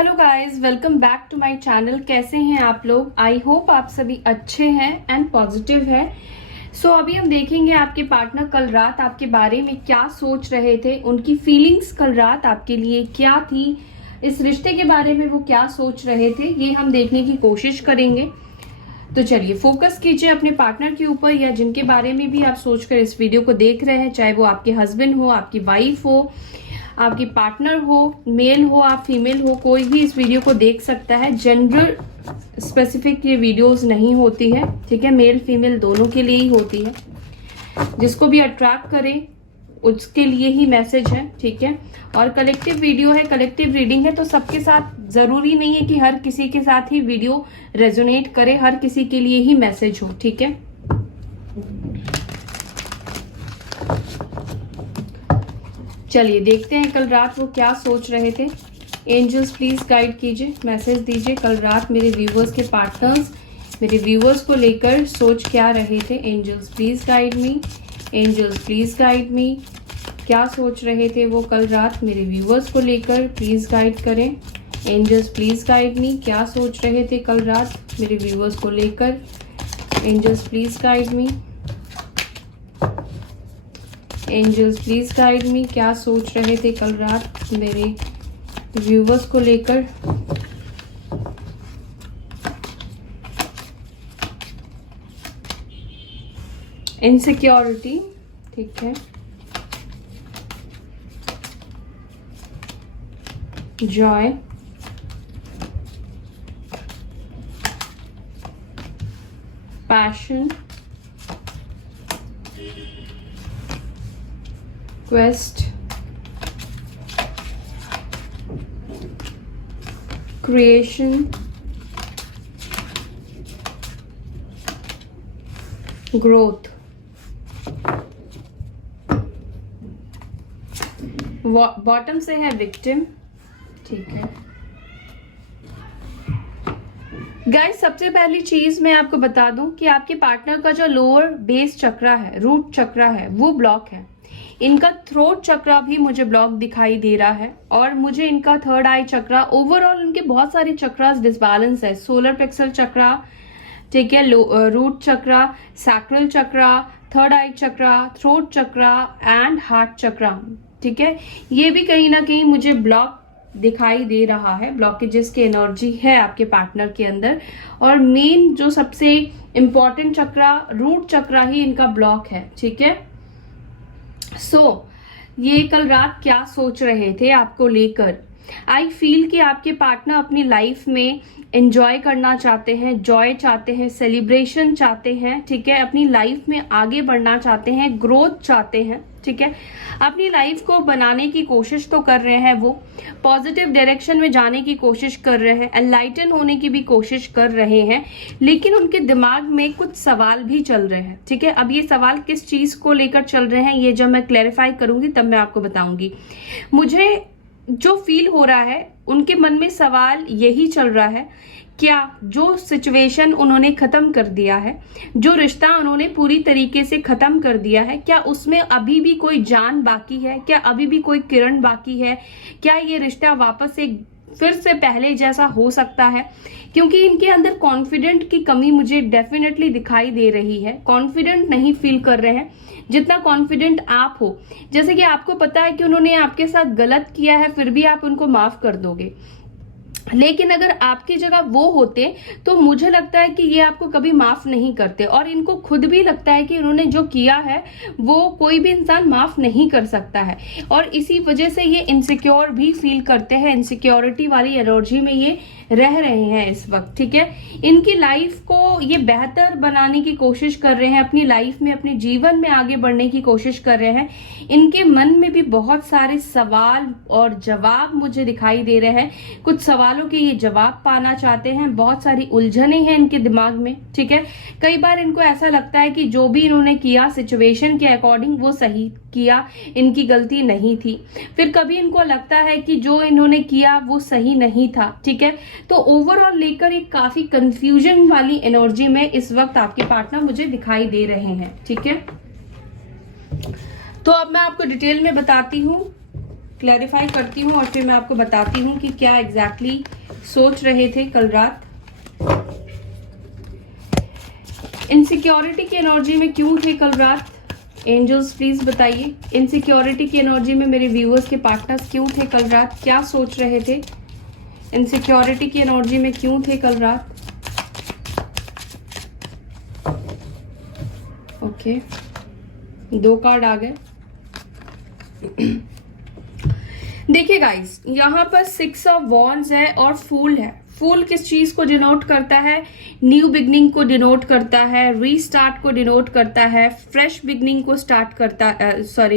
Hello guys, welcome back to my channel. कैसे हैं आप लोग? आई होप आप सभी अच्छे हैं एंड पॉजिटिव है। सो अभी हम देखेंगे आपके पार्टनर कल रात आपके बारे में क्या सोच रहे थे, उनकी फीलिंग्स कल रात आपके लिए क्या थी, इस रिश्ते के बारे में वो क्या सोच रहे थे, ये हम देखने की कोशिश करेंगे। तो चलिए फोकस कीजिए अपने पार्टनर के ऊपर या जिनके बारे में भी आप सोचकर इस वीडियो को देख रहे हैं, चाहे वो आपके हस्बैंड हो, आपकी वाइफ हो, आपकी पार्टनर हो, मेल हो, आप फीमेल हो, कोई भी इस वीडियो को देख सकता है। जेंडर स्पेसिफिक ये वीडियोस नहीं होती है, ठीक है, मेल फीमेल दोनों के लिए ही होती है। जिसको भी अट्रैक्ट करे उसके लिए ही मैसेज है, ठीक है। और कलेक्टिव वीडियो है, कलेक्टिव रीडिंग है, तो सबके साथ जरूरी नहीं है कि हर किसी के साथ ही वीडियो रेजोनेट करे, हर किसी के लिए ही मैसेज हो, ठीक है। चलिए देखते हैं कल रात वो क्या सोच रहे थे। एंजल्स प्लीज गाइड कीजिए, मैसेज दीजिए। कल रात मेरे व्यूवर्स के पार्टनर्स मेरे व्यूवर्स को लेकर सोच क्या रहे थे। Angels please guide me, angels please guide me. क्या सोच रहे थे वो कल रात मेरे व्यूवर्स को लेकर, प्लीज गाइड करें। एंजल्स प्लीज गाइड मी, क्या सोच रहे थे कल रात मेरे व्यूवर्स को लेकर। Angels please guide me, angels please guide me, क्या सोच रहे थे कल रात मेरे व्यूवर्स को लेकर। इनसिक्योरिटी, ठीक है, Joy, passion, quest, creation, growth, bottom से है विक्टिम, ठीक है। गाइस सबसे पहली चीज मैं आपको बता दूं कि आपके पार्टनर का जो लोअर बेस चक्रा है, रूट चक्रा है, वो ब्लॉक है। इनका थ्रोट चक्रा भी मुझे ब्लॉक दिखाई दे रहा है और मुझे इनका थर्ड आई चक्रा, ओवरऑल इनके बहुत सारे चक्रास डिसबैलेंस है। सोलर प्लेक्सस चक्रा, ठीक है, root chakra, sacral chakra, third eye chakra, throat chakra and heart chakra, ठीक है। ये भी कहीं ना कहीं मुझे ब्लॉक दिखाई दे रहा है, ब्लॉकेजेस की एनर्जी है आपके पार्टनर के अंदर। और मेन जो सबसे इंपॉर्टेंट चक्रा, रूट चक्रा ही इनका ब्लॉक है, ठीक है। ये कल रात क्या सोच रहे थे आपको लेकर। आई फील कि आपके पार्टनर अपनी लाइफ में एंजॉय करना चाहते हैं, जॉय चाहते हैं, सेलिब्रेशन चाहते हैं, ठीक है। अपनी लाइफ में आगे बढ़ना चाहते हैं, ग्रोथ चाहते हैं, ठीक है। अपनी लाइफ को बनाने की कोशिश तो कर रहे हैं, वो पॉजिटिव डायरेक्शन में जाने की कोशिश कर रहे हैं, एनलाइटन होने की भी कोशिश कर रहे हैं, लेकिन उनके दिमाग में कुछ सवाल भी चल रहे हैं, ठीक है। अब ये सवाल किस चीज को लेकर चल रहे हैं ये जब मैं क्लैरिफाई करूंगी तब मैं आपको बताऊंगी। मुझे जो फील हो रहा है उनके मन में सवाल यही चल रहा है, क्या जो सिचुएशन उन्होंने खत्म कर दिया है, जो रिश्ता उन्होंने पूरी तरीके से खत्म कर दिया है, क्या उसमें अभी भी कोई जान बाकी है, क्या अभी भी कोई किरण बाकी है, क्या ये रिश्ता वापस से फिर से पहले जैसा हो सकता है। क्योंकि इनके अंदर कॉन्फिडेंट की कमी मुझे डेफिनेटली दिखाई दे रही है। कॉन्फिडेंट नहीं फील कर रहे हैं जितना कॉन्फिडेंट आप हो। जैसे कि आपको पता है कि उन्होंने आपके साथ गलत किया है, फिर भी आप उनको माफ कर दोगे, लेकिन अगर आपकी जगह वो होते तो मुझे लगता है कि ये आपको कभी माफ नहीं करते। और इनको खुद भी लगता है कि उन्होंने जो किया है वो कोई भी इंसान माफ नहीं कर सकता है, और इसी वजह से ये इनसिक्योर भी फील करते हैं। इनसिक्योरिटी वाली एनर्जी में ये रह रहे हैं इस वक्त, ठीक है। इनकी लाइफ को ये बेहतर बनाने की कोशिश कर रहे हैं, अपनी लाइफ में, अपने जीवन में आगे बढ़ने की कोशिश कर रहे हैं। इनके मन में भी बहुत सारे सवाल और जवाब मुझे दिखाई दे रहे हैं। कुछ सवालों के ये जवाब पाना चाहते हैं, बहुत सारी उलझने हैं इनके दिमाग में, ठीक है। कई बार इनको ऐसा लगता है कि जो भी इन्होंने किया सिचुएशन के अकॉर्डिंग वो सही किया, इनकी गलती नहीं थी। फिर कभी इनको लगता है कि जो इन्होंने किया वो सही नहीं था, ठीक है। तो ओवरऑल लेकर एक काफी कंफ्यूजन वाली एनर्जी में इस वक्त आपके पार्टनर मुझे दिखाई दे रहे हैं, ठीक है। तो अब मैं आपको डिटेल में बताती हूँ क्लैरिफाई करती हूँ और फिर मैं आपको बताती हूँ कि क्या एग्जैक्टली सोच रहे थे कल रात। इनसिक्योरिटी की एनर्जी में क्यों थे कल रात? एंजल्स प्लीज बताइए, इनसिक्योरिटी की एनर्जी में मेरे व्यूअर्स के पार्टनर्स क्यों थे कल रात? क्या सोच रहे थे? इनसिक्योरिटी की एनर्जी में क्यों थे कल रात? ओके, 2 कार्ड आ गए। देखिए गाइस, यहाँ पर 6 ऑफ वॉन्ड्स है और फूल है। फूल किस चीज को डिनोट करता है? न्यू बिगनिंग को डिनोट करता है, रीस्टार्ट को डिनोट करता है, फ्रेश बिगनिंग को स्टार्ट करता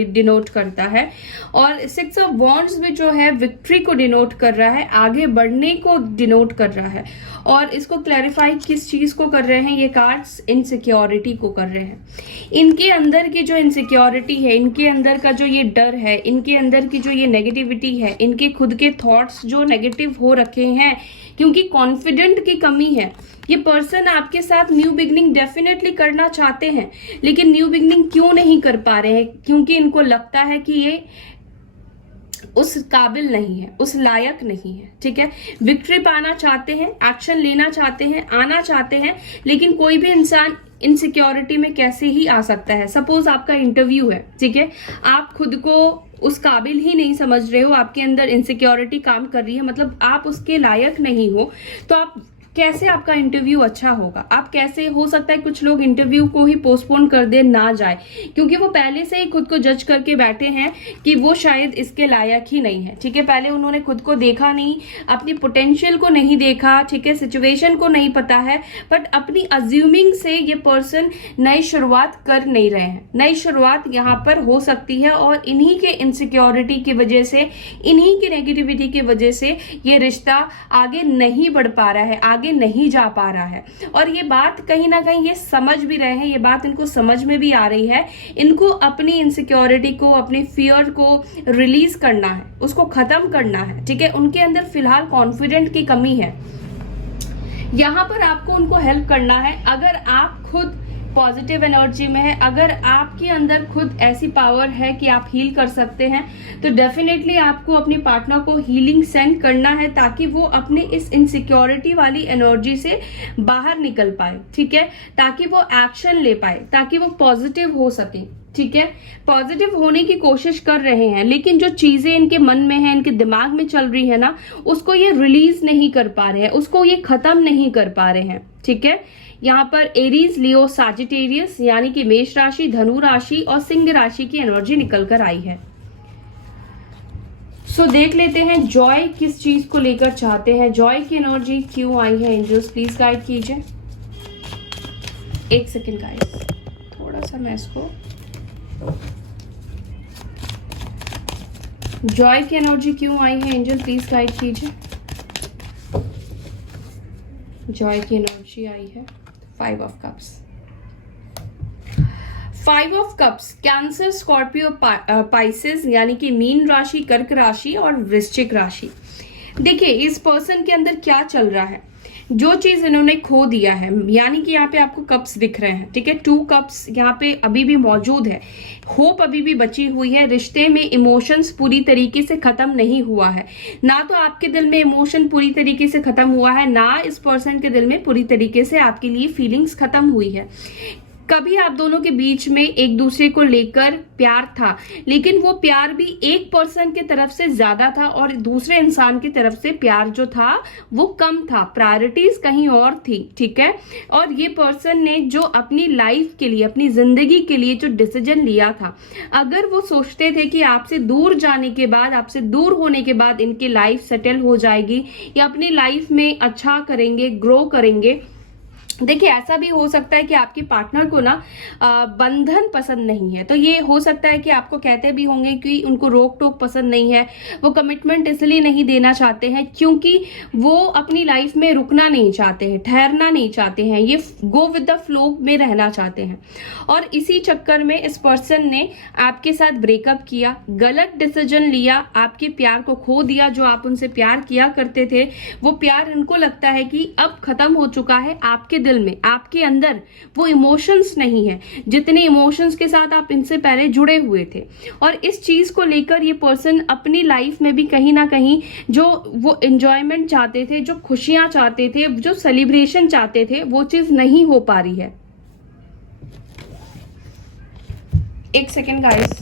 डिनोट करता है। और 6 ऑफ वॉन्ड्स में जो है विक्ट्री को डिनोट कर रहा है, आगे बढ़ने को डिनोट कर रहा है। और इसको क्लैरिफाई किस चीज को कर रहे हैं ये कार्ड्स? इनसिक्योरिटी को कर रहे हैं। इनके अंदर की जो इनसिक्योरिटी है, इनके अंदर का जो ये डर है, इनके अंदर की जो ये नेगेटिविटी है, इनके खुद के थॉट्स जो नेगेटिव हो रखे हैं क्योंकि कॉन्फिडेंट की कमी है। ये पर्सन आपके साथ न्यू बिगनिंग डेफिनेटली करना चाहते हैं, लेकिन न्यू बिगनिंग क्यों नहीं कर पा रहे हैं? क्योंकि इनको लगता है कि ये उस काबिल नहीं है, उस लायक नहीं है। ठीक है, विक्ट्री पाना चाहते हैं, एक्शन लेना चाहते हैं, आना चाहते हैं, लेकिन कोई भी इंसान इनसिक्योरिटी में कैसे ही आ सकता है? सपोज आपका इंटरव्यू है, ठीक है, आप खुद को उस काबिल ही नहीं समझ रहे हो, आपके अंदर इनसिक्योरिटी काम कर रही है, मतलब आप उसके लायक नहीं हो, तो आप कैसे आपका इंटरव्यू अच्छा होगा? आप कैसे, हो सकता है कुछ लोग इंटरव्यू को ही पोस्टपोन कर दे, ना जाए, क्योंकि वो पहले से ही खुद को जज करके बैठे हैं कि वो शायद इसके लायक ही नहीं है। ठीक है, पहले उन्होंने खुद को देखा नहीं, अपनी पोटेंशियल को नहीं देखा, ठीक है, सिचुएशन को नहीं पता है, बट अपनी अज्यूमिंग से ये पर्सन नई शुरुआत कर नहीं रहे हैं। नई शुरुआत यहाँ पर हो सकती है और इन्हीं के इनसिक्योरिटी की वजह से, इन्हीं की नेगेटिविटी की वजह से ये रिश्ता आगे नहीं बढ़ पा रहा है, आगे नहीं जा पा रहा है। और ये बात कहीं ना कहीं ये समझ भी रहे हैं, ये बात इनको समझ में भी आ रही है। इनको अपनी इनसिक्योरिटी को, अपने फियर को रिलीज करना है, उसको खत्म करना है। ठीक है, उनके अंदर फिलहाल कॉन्फिडेंट की कमी है। यहां पर आपको उनको हेल्प करना है। अगर आप खुद पॉजिटिव एनर्जी में है, अगर आपके अंदर खुद ऐसी पावर है कि आप हील कर सकते हैं, तो डेफिनेटली आपको अपने पार्टनर को हीलिंग सेंड करना है, ताकि वो अपने इस इनसिक्योरिटी वाली एनर्जी से बाहर निकल पाए। ठीक है, ताकि वो एक्शन ले पाए, ताकि वो पॉजिटिव हो सके। ठीक है, पॉजिटिव होने की कोशिश कर रहे हैं, लेकिन जो चीजें इनके मन में है, इनके दिमाग में चल रही है ना, उसको ये रिलीज नहीं कर पा रहे हैं, उसको ये खत्म नहीं कर पा रहे हैं। ठीक है, यहाँ पर एरीज, लियो, सैजिटेरियस यानी कि मेष राशि, धनु राशि और सिंह राशि की एनर्जी निकल कर आई है। सो देख लेते हैं जॉय किस चीज को लेकर चाहते हैं, जॉय की एनर्जी क्यों आई है। एंजल्स प्लीज गाइड कीजिए। 1 सेकेंड गाइस, थोड़ा सा मैं इसको, जॉय की एनर्जी क्यों आई है एंजल प्लीज गाइड कीजिए। जॉय की एनर्जी आई है 5 of cups. 5 of cups cancer, Scorpio, Pisces यानी कि मीन राशि, कर्क राशि और वृश्चिक राशि। देखिए इस पर्सन के अंदर क्या चल रहा है, जो चीज इन्होंने खो दिया है, यानी कि यहाँ पे आपको कप्स दिख रहे हैं। ठीक है, 2 कप्स यहाँ पे अभी भी मौजूद है, होप अभी भी बची हुई है। रिश्ते में इमोशंस पूरी तरीके से खत्म नहीं हुआ है, ना तो आपके दिल में इमोशन पूरी तरीके से खत्म हुआ है, ना इस पर्सन के दिल में पूरी तरीके से आपके लिए फीलिंग्स खत्म हुई है। कभी आप दोनों के बीच में एक दूसरे को लेकर प्यार था, लेकिन वो प्यार भी एक पर्सन की तरफ से ज्यादा था और दूसरे इंसान की तरफ से प्यार जो था वो कम था, प्रायोरिटीज कहीं और थी। ठीक है, और ये पर्सन ने जो अपनी लाइफ के लिए, अपनी जिंदगी के लिए जो डिसीजन लिया था, अगर वो सोचते थे कि आपसे दूर जाने के बाद, आपसे दूर होने के बाद इनकी लाइफ सेटल हो जाएगी या अपनी लाइफ में अच्छा करेंगे, ग्रो करेंगे। देखिए ऐसा भी हो सकता है कि आपके पार्टनर को ना बंधन पसंद नहीं है, तो ये हो सकता है कि आपको कहते भी होंगे कि उनको रोक टोक पसंद नहीं है, वो कमिटमेंट इसलिए नहीं देना चाहते हैं क्योंकि वो अपनी लाइफ में रुकना नहीं चाहते हैं, ठहरना नहीं चाहते हैं, ये गो विद द फ्लो में रहना चाहते हैं। और इसी चक्कर में इस पर्सन ने आपके साथ ब्रेकअप किया, गलत डिसीजन लिया, आपके प्यार को खो दिया। जो आप उनसे प्यार किया करते थे वो प्यार इनको लगता है कि अब खत्म हो चुका है, आपके दिल में, आपके अंदर वो इमोशंस नहीं है जितने इमोशंस के साथ आप इनसे पहले जुड़े हुए थे। और इस चीज को लेकर ये पर्सन अपनी लाइफ में भी कहीं ना कहीं जो वो एंजॉयमेंट चाहते थे, जो खुशियां चाहते थे, जो सेलिब्रेशन चाहते थे, वो चीज नहीं हो पा रही है। एक सेकेंड गाइस,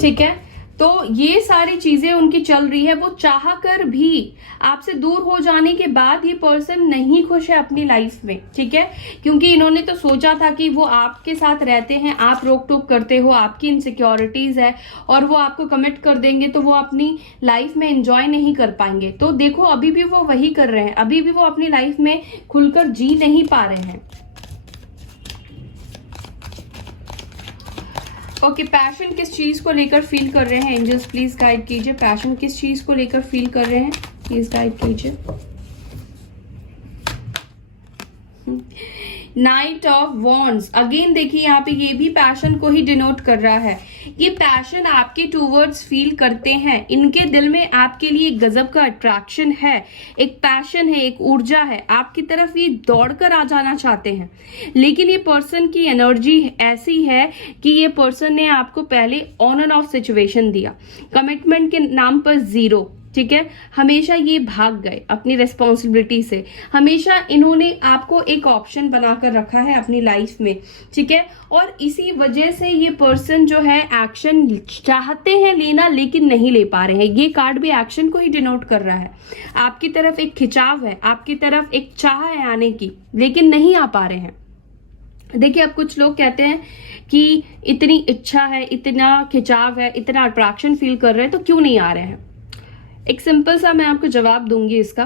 ठीक है। तो ये सारी चीजें उनकी चल रही है। वो चाह कर भी आपसे दूर हो जाने के बाद ये पर्सन नहीं खुश है अपनी लाइफ में, ठीक है। क्योंकि इन्होंने तो सोचा था कि वो आपके साथ रहते हैं, आप रोक टोक करते हो, आपकी इनसिक्योरिटीज है और वो आपको कमिट कर देंगे तो वो अपनी लाइफ में एंजॉय नहीं कर पाएंगे। तो देखो अभी भी वो वही कर रहे हैं, अभी भी वो अपनी लाइफ में खुलकर जी नहीं पा रहे हैं। ओके, पैशन किस चीज को लेकर फील कर रहे हैं एंजल्स, प्लीज गाइड कीजिए। पैशन किस चीज को लेकर फील कर रहे हैं, प्लीज गाइड कीजिए। नाइट ऑफ वॉन्ड्स, अगेन देखिए यहाँ पे ये भी पैशन को ही डिनोट कर रहा है। ये पैशन आपके टूवर्ड्स फील करते हैं, इनके दिल में आपके लिए एक गजब का अट्रैक्शन है, एक पैशन है, एक ऊर्जा है, आपकी तरफ ये दौड़कर आ जाना चाहते हैं। लेकिन ये पर्सन की एनर्जी ऐसी है कि ये पर्सन ने आपको पहले ऑन एंड ऑफ सिचुएशन दिया, कमिटमेंट के नाम पर जीरो, ठीक है। हमेशा ये भाग गए अपनी रिस्पॉन्सिबिलिटी से, हमेशा इन्होंने आपको एक ऑप्शन बनाकर रखा है अपनी लाइफ में, ठीक है। और इसी वजह से ये पर्सन जो है एक्शन चाहते हैं लेना लेकिन नहीं ले पा रहे हैं। ये कार्ड भी एक्शन को ही डिनोट कर रहा है। आपकी तरफ एक खिंचाव है, आपकी तरफ एक चाह है आने की, लेकिन नहीं आ पा रहे हैं। देखिए अब कुछ लोग कहते हैं कि इतनी इच्छा है, इतना खिंचाव है, इतना अट्रैक्शन फील कर रहे हैं, तो क्यों नहीं आ रहे हैं। एक सिंपल सा मैं आपको जवाब दूंगी इसका।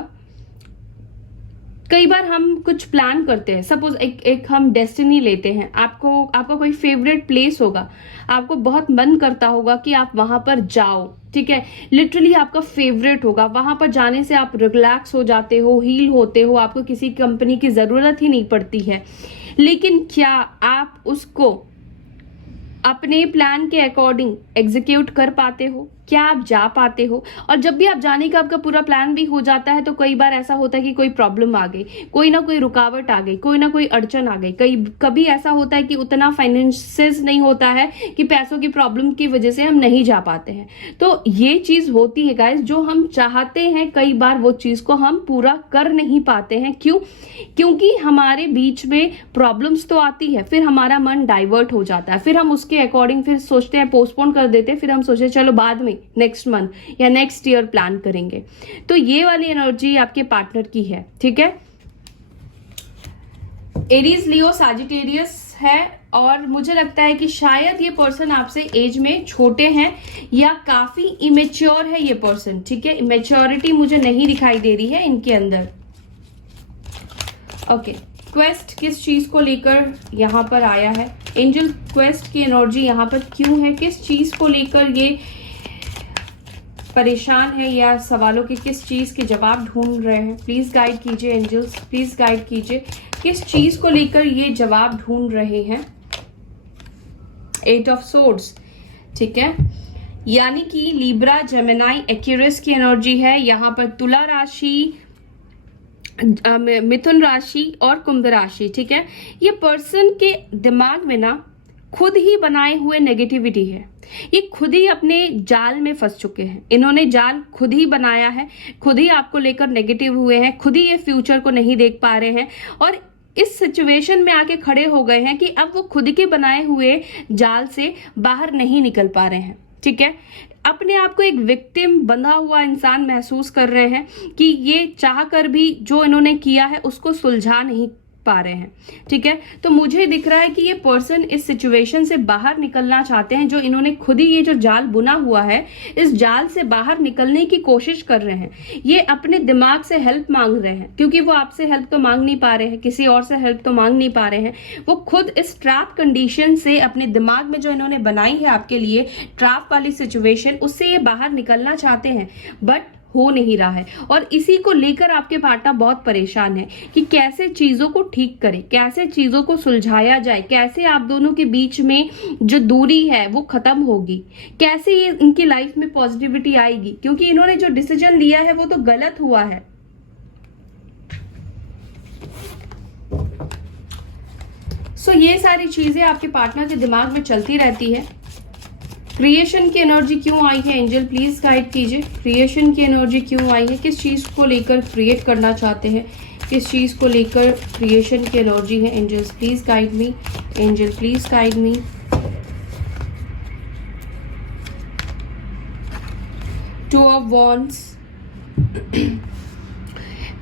कई बार हम कुछ प्लान करते हैं, सपोज एक हम डेस्टिनी लेते हैं, आपका कोई फेवरेट प्लेस होगा, आपको बहुत मन करता होगा कि आप वहां पर जाओ, ठीक है। लिटरली आपका फेवरेट होगा, वहां पर जाने से आप रिलैक्स हो जाते हो, हील होते हो, आपको किसी कंपनी की जरूरत ही नहीं पड़ती है। लेकिन क्या आप उसको अपने प्लान के अकॉर्डिंग एग्जीक्यूट कर पाते हो? क्या आप जा पाते हो? और जब भी आप जाने का आपका पूरा प्लान भी हो जाता है तो कई बार ऐसा होता है कि कोई प्रॉब्लम आ गई, कोई ना कोई रुकावट आ गई, कोई ना कोई अड़चन आ गई। कभी ऐसा होता है कि उतना फाइनेंसेस नहीं होता है कि पैसों की प्रॉब्लम की वजह से हम नहीं जा पाते हैं। तो ये चीज होती है गाइस, जो हम चाहते हैं कई बार वो चीज को हम पूरा कर नहीं पाते हैं। क्यों? क्योंकि हमारे बीच में प्रॉब्लम्स तो आती है, फिर हमारा मन डाइवर्ट हो जाता है, फिर हम उसके अकॉर्डिंग फिर सोचते हैं, पोस्टपोन कर देते हैं, फिर हम सोचते हैं चलो बाद में नेक्स्ट मंथ या नेक्स्ट ईयर प्लान करेंगे। तो ये वाली एनर्जी आपके पार्टनर की है, ठीक है। एरीज, लियो, सैजिटेरियस है और मुझे लगता है कि शायद ये पर्सन आपसे एज में छोटे हैं या काफी इमेच्योर है ये पर्सन, ठीक है। मैच्योरिटी मुझे नहीं दिखाई दे रही है इनके अंदर। ओके, क्वेस्ट किस चीज को लेकर यहां पर आया है? एंजल क्वेस्ट की एनर्जी यहां पर क्यों है? किस चीज को लेकर ये परेशान है या सवालों के किस चीज के जवाब ढूंढ रहे हैं? प्लीज गाइड कीजिए एंजल्स, प्लीज गाइड कीजिए किस चीज को लेकर ये जवाब ढूंढ रहे हैं। 8 ऑफ सोर्ड्स, ठीक है। यानी कि लिब्रा, जेमिनाई, एक्यूरियस की एनर्जी है यहाँ पर। तुला राशि, मिथुन राशि और कुंभ राशि, ठीक है। ये पर्सन के दिमाग में ना खुद ही बनाए हुए नेगेटिविटी है, ये खुद ही अपने जाल में फंस चुके हैं। इन्होंने जाल खुद ही बनाया है, खुद ही आपको लेकर नेगेटिव हुए हैं, खुद ही ये फ्यूचर को नहीं देख पा रहे हैं और इस सिचुएशन में आके खड़े हो गए हैं कि अब वो खुद के बनाए हुए जाल से बाहर नहीं निकल पा रहे हैं, ठीक है। अपने आप को एक विक्टिम बंधा हुआ इंसान महसूस कर रहे हैं कि ये चाह कर भी जो इन्होंने किया है उसको सुलझा नहीं पा रहे हैं, ठीक है। तो मुझे दिख रहा है कि ये पर्सन इस सिचुएशन से बाहर निकलना चाहते हैं। जो इन्होंने खुद ही ये जो जाल बुना हुआ है, इस जाल से बाहर निकलने की कोशिश कर रहे हैं। ये अपने दिमाग से हेल्प मांग रहे हैं क्योंकि वो आपसे हेल्प तो मांग नहीं पा रहे हैं, किसी और से हेल्प तो मांग नहीं पा रहे हैं। वो खुद इस ट्रैप कंडीशन से अपने दिमाग में जो इन्होंने बनाई है आपके लिए ट्रैप वाली सिचुएशन, उससे ये बाहर निकलना चाहते हैं। बट हो नहीं रहा है, और इसी को लेकर आपके पार्टनर बहुत परेशान है कि कैसे चीजों को ठीक करें, कैसे चीजों को सुलझाया जाए, कैसे आप दोनों के बीच में जो दूरी है वो खत्म होगी, कैसे ये इनकी लाइफ में पॉजिटिविटी आएगी, क्योंकि इन्होंने जो डिसीजन लिया है वो तो गलत हुआ है। ये सारी चीजें आपके पार्टनर के दिमाग में चलती रहती है। क्रिएशन की एनर्जी क्यों आई है एंजल, प्लीज गाइड कीजिए। क्रिएशन की एनर्जी क्यों आई है, किस चीज को लेकर क्रिएट करना चाहते हैं, किस चीज को लेकर क्रिएशन की एनर्जी है angels, please guide me. Angel please guide me. Two of wands,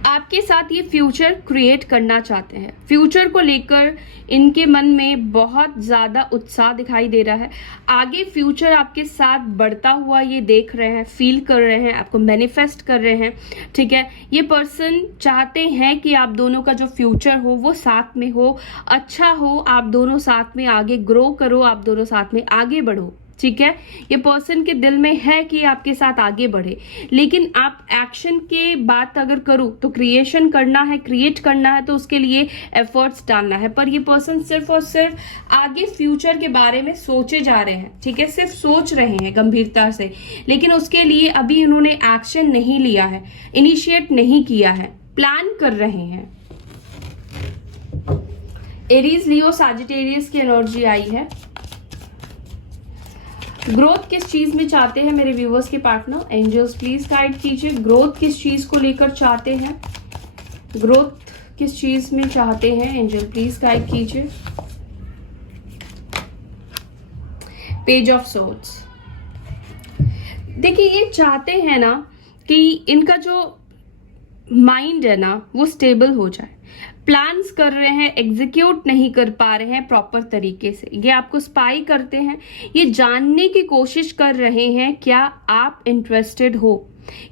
आपके साथ ये फ्यूचर क्रिएट करना चाहते हैं। फ्यूचर को लेकर इनके मन में बहुत ज़्यादा उत्साह दिखाई दे रहा है। आगे फ्यूचर आपके साथ बढ़ता हुआ ये देख रहे हैं, फील कर रहे हैं, आपको मैनिफेस्ट कर रहे हैं, ठीक है। ये पर्सन चाहते हैं कि आप दोनों का जो फ्यूचर हो वो साथ में हो, अच्छा हो, आप दोनों साथ में आगे ग्रो करो, आप दोनों साथ में आगे बढ़ो, ठीक है। ये पर्सन के दिल में है कि आपके साथ आगे बढ़े, लेकिन आप एक्शन के बात अगर करूं तो क्रिएशन करना है, क्रिएट करना है, तो उसके लिए एफर्ट्स डालना है। पर ये पर्सन सिर्फ और सिर्फ आगे फ्यूचर के बारे में सोचे जा रहे हैं, ठीक है, सिर्फ सोच रहे हैं गंभीरता से, लेकिन उसके लिए अभी इन्होंने एक्शन नहीं लिया है, इनिशिएट नहीं किया है, प्लान कर रहे हैं। एरीज, लियो, सैजिटेरियस की एनर्जी आई है। ग्रोथ किस चीज में चाहते हैं मेरे व्यूवर्स के पार्टनर, एंजल्स प्लीज गाइड कीजिए। ग्रोथ किस चीज को लेकर चाहते हैं, ग्रोथ किस चीज में चाहते हैं एंजल प्लीज गाइड कीजिए। पेज ऑफ सोर्ड्स, देखिए ये चाहते हैं ना कि इनका जो माइंड है ना वो स्टेबल हो जाए, प्लान्स कर रहे हैं, एग्जीक्यूट नहीं कर पा रहे हैं प्रॉपर तरीके से। ये आपको स्पाई करते हैं, ये जानने की कोशिश कर रहे हैं क्या आप इंटरेस्टेड हो,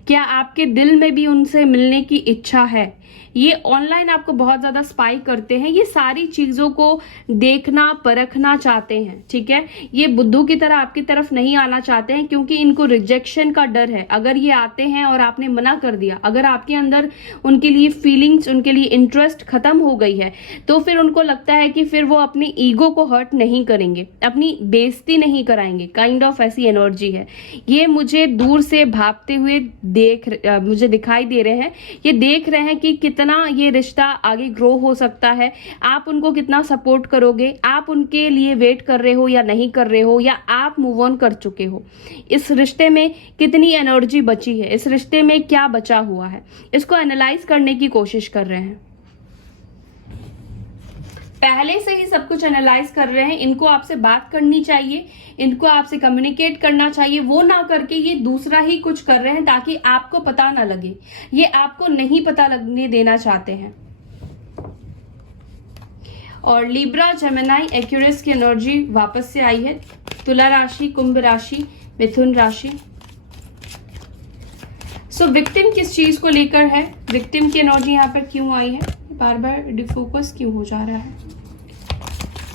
क्या आपके दिल में भी उनसे मिलने की इच्छा है। ये ऑनलाइन आपको बहुत ज्यादा स्पाई करते हैं, ये सारी चीजों को देखना परखना चाहते हैं, ठीक है। ये बुद्धू की तरह आपकी तरफ नहीं आना चाहते हैं, क्योंकि इनको रिजेक्शन का डर है। अगर ये आते हैं और आपने मना कर दिया, अगर आपके अंदर उनके लिए फीलिंग्स, उनके लिए इंटरेस्ट खत्म हो गई है, तो फिर उनको लगता है कि फिर वो अपने ईगो को हर्ट नहीं करेंगे, अपनी बेइज्जती नहीं कराएंगे, काइंड ऑफ ऐसी एनर्जी है। ये मुझे दूर से भागते हुए मुझे दिखाई दे रहे हैं। ये देख रहे हैं कि कितना ये रिश्ता आगे ग्रो हो सकता है, आप उनको कितना सपोर्ट करोगे, आप उनके लिए वेट कर रहे हो या नहीं कर रहे हो, या आप मूव ऑन कर चुके हो। इस रिश्ते में कितनी एनर्जी बची है, इस रिश्ते में क्या बचा हुआ है, इसको एनालाइज करने की कोशिश कर रहे हैं। पहले से ही सब कुछ एनालाइज कर रहे हैं। इनको आपसे बात करनी चाहिए, इनको आपसे कम्युनिकेट करना चाहिए, वो ना करके ये दूसरा ही कुछ कर रहे हैं ताकि आपको पता ना लगे। ये आपको नहीं पता लगने देना चाहते हैं। और लिब्रा, जेमिनी, एक्यूरियस की एनर्जी वापस से आई है। तुला राशि, कुंभ राशि, मिथुन राशि। सो विक्टिम किस चीज को लेकर है, विक्टिम की एनर्जी यहाँ पर क्यों आई है, बार बार डिफोकस क्यों हो जा रहा है।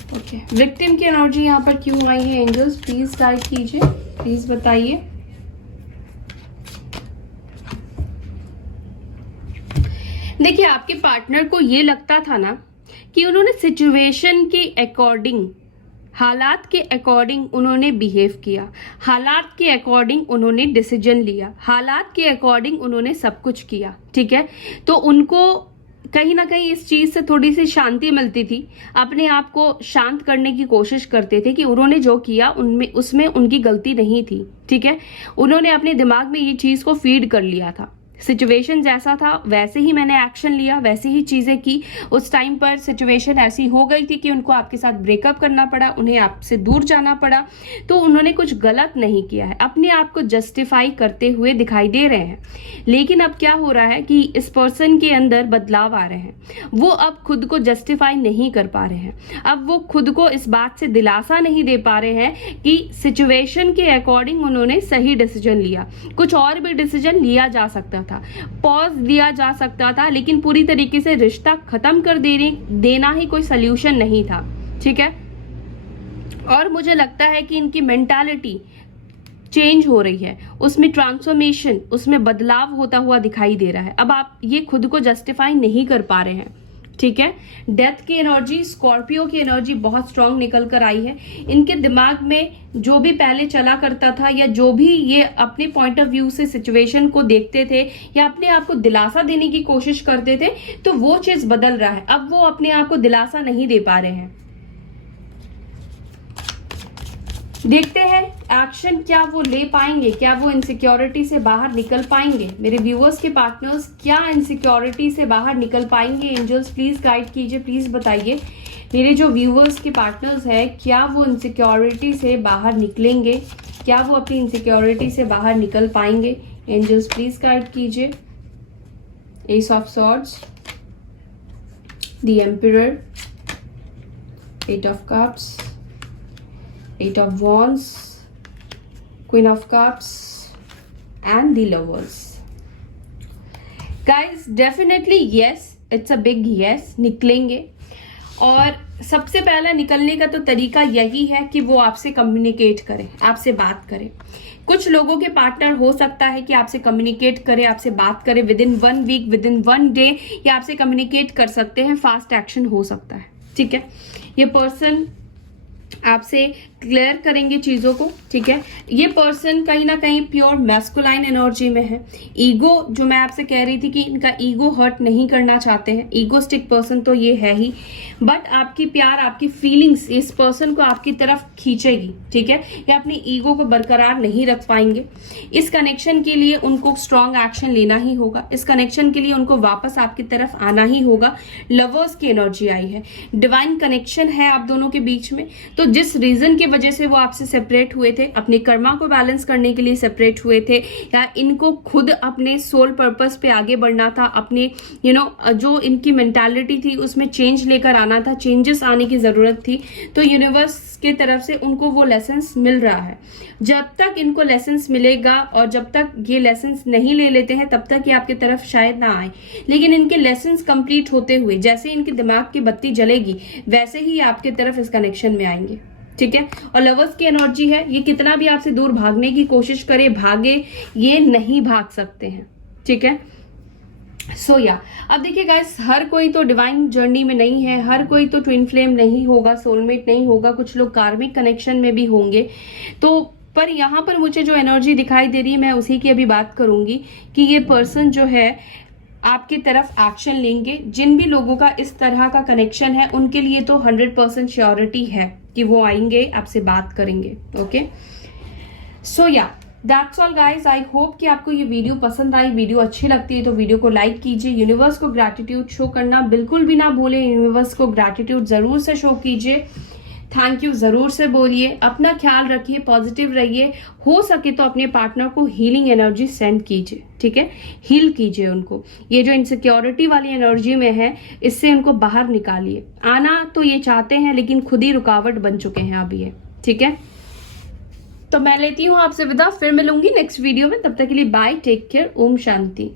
ओके, विक्टिम की एनर्जी यहाँ पर क्यों आई है एंजल्स, प्लीज गाइड कीजिए, प्लीज बताइए। देखिए आपके पार्टनर को ये लगता था ना कि उन्होंने सिचुएशन के अकॉर्डिंग, हालात के अकॉर्डिंग उन्होंने बिहेव किया, हालात के अकॉर्डिंग उन्होंने डिसीजन लिया, हालात के अकॉर्डिंग उन्होंने सब कुछ किया, ठीक है। तो उनको कहीं ना कहीं इस चीज से थोड़ी सी शांति मिलती थी, अपने आप को शांत करने की कोशिश करते थे कि उन्होंने जो किया उनमें उसमें उनकी गलती नहीं थी, ठीक है। उन्होंने अपने दिमाग में ये चीज को फीड कर लिया था, सिचुएशन जैसा था वैसे ही मैंने एक्शन लिया, वैसे ही चीजें की। उस टाइम पर सिचुएशन ऐसी हो गई थी कि उनको आपके साथ ब्रेकअप करना पड़ा, उन्हें आपसे दूर जाना पड़ा, तो उन्होंने कुछ गलत नहीं किया है, अपने आप को जस्टिफाई करते हुए दिखाई दे रहे हैं। लेकिन अब क्या हो रहा है कि इस पर्सन के अंदर बदलाव आ रहे हैं, वो अब खुद को जस्टिफाई नहीं कर पा रहे हैं, अब वो खुद को इस बात से दिलासा नहीं दे पा रहे हैं कि सिचुएशन के अकॉर्डिंग उन्होंने सही डिसीजन लिया। कुछ और भी डिसीजन लिया जा सकता था, पॉज दिया जा सकता था, लेकिन पूरी तरीके से रिश्ता खत्म कर देना ही कोई सल्यूशन नहीं था, ठीक है। और मुझे लगता है कि इनकी मेंटालिटी चेंज हो रही है, उसमें ट्रांसफॉर्मेशन, उसमें बदलाव होता हुआ दिखाई दे रहा है। अब आप ये खुद को जस्टिफाई नहीं कर पा रहे हैं, ठीक है। डेथ की एनर्जी, स्कॉर्पियो की एनर्जी बहुत स्ट्रांग निकल कर आई है। इनके दिमाग में जो भी पहले चला करता था, या जो भी ये अपने पॉइंट ऑफ व्यू से सिचुएशन को देखते थे या अपने आप को दिलासा देने की कोशिश करते थे, तो वो चीज बदल रहा है। अब वो अपने आप को दिलासा नहीं दे पा रहे हैं। देखते हैं एक्शन क्या वो ले पाएंगे, क्या वो इनसिक्योरिटी से बाहर निकल पाएंगे। मेरे व्यूअर्स के पार्टनर्स क्या इनसिक्योरिटी से बाहर निकल पाएंगे? एंजल्स प्लीज गाइड कीजिए, प्लीज बताइए। मेरे जो व्यूअर्स के पार्टनर्स हैं, क्या वो इनसिक्योरिटी से बाहर निकलेंगे? क्या वो अपनी इनसिक्योरिटी से बाहर निकल पाएंगे? एंजल्स प्लीज गाइड कीजिए। S of swords, the emperor, 8 of cups, 8 of Wands, Queen of Cups and the Lovers. Guys, definitely yes, it's a big yes, निकलेंगे। और सबसे पहला निकलने का तो तरीका यही है कि वो आपसे कम्युनिकेट करें, आपसे बात करें। कुछ लोगों के पार्टनर हो सकता है कि आपसे कम्युनिकेट करे, आपसे बात करे within 1 week, within 1 day, या आपसे कम्युनिकेट कर सकते हैं। फास्ट एक्शन हो सकता है, ठीक है। ये पर्सन आपसे क्लियर करेंगे चीजों को, ठीक है। ये पर्सन कहीं ना कहीं प्योर मैस्कुलाइन एनर्जी में है। ईगो, जो मैं आपसे कह रही थी कि इनका ईगो हर्ट नहीं करना चाहते हैं, ईगोस्टिक पर्सन तो ये है ही, बट आपकी प्यार, आपकी फीलिंग्स इस पर्सन को आपकी तरफ खींचेगी, ठीक है। ये अपनी ईगो को बरकरार नहीं रख पाएंगे। इस कनेक्शन के लिए उनको स्ट्रॉन्ग एक्शन लेना ही होगा। इस कनेक्शन के लिए उनको वापस आपकी तरफ आना ही होगा। लवर्स की एनर्जी आई है, डिवाइन कनेक्शन है आप दोनों के बीच में। तो जिस रीजन की वजह से वो आपसे सेपरेट हुए थे, अपने कर्मा को बैलेंस करने के लिए सेपरेट हुए थे, या इनको खुद अपने सोल पर्पस पे आगे बढ़ना था, अपने जो इनकी मेंटालिटी थी उसमें चेंज लेकर आना था, चेंजेस आने की जरूरत थी, तो यूनिवर्स की तरफ से उनको वो लेसन्स मिल रहा है। जब तक इनको लेसन्स मिलेगा और जब तक ये लेसन्स नहीं ले लेते हैं, तब तक ये आपकी तरफ शायद ना आए। लेकिन इनके लेसन्स कंप्लीट होते हुए, जैसे इनके दिमाग की बत्ती जलेगी, वैसे ही आपके तरफ इस कनेक्शन में आएंगे, ठीक है। और लवर्स की एनर्जी है, ये कितना भी आपसे दूर भागने की कोशिश करे, भागे, ये नहीं भाग सकते हैं, ठीक है। अब देखिए गाइस, हर कोई तो डिवाइन जर्नी में नहीं है, हर कोई तो ट्विन फ्लेम नहीं होगा, सोलमेट नहीं होगा, कुछ लोग कार्मिक कनेक्शन में भी होंगे। तो पर यहाँ पर मुझे जो एनर्जी दिखाई दे रही है, मैं उसी की अभी बात करूंगी कि ये पर्सन जो है आपकी तरफ एक्शन लेंगे। जिन भी लोगों का इस तरह का कनेक्शन है, उनके लिए तो 100% श्योरिटी है कि वो आएंगे, आपसे बात करेंगे, okay. That's all guys. I hope कि आपको ये वीडियो पसंद आई। वीडियो अच्छी लगती है तो वीडियो को लाइक कीजिए। यूनिवर्स को ग्रैटिट्यूड शो करना बिल्कुल भी ना भूलें। यूनिवर्स को ग्रैटिट्यूड जरूर से शो कीजिए, थैंक यू जरूर से बोलिए। अपना ख्याल रखिए, पॉजिटिव रहिए। हो सके तो अपने पार्टनर को हीलिंग एनर्जी सेंड कीजिए, ठीक है। हील कीजिए उनको। ये जो इनसिक्योरिटी वाली एनर्जी में है, इससे उनको बाहर निकालिए। आना तो ये चाहते हैं, लेकिन खुद ही रुकावट बन चुके हैं अब ये, ठीक है। तो मैं लेती हूँ आपसे विदा, फिर मिलूंगी नेक्स्ट वीडियो में। तब तक के लिए bye, take care, Om Shanti.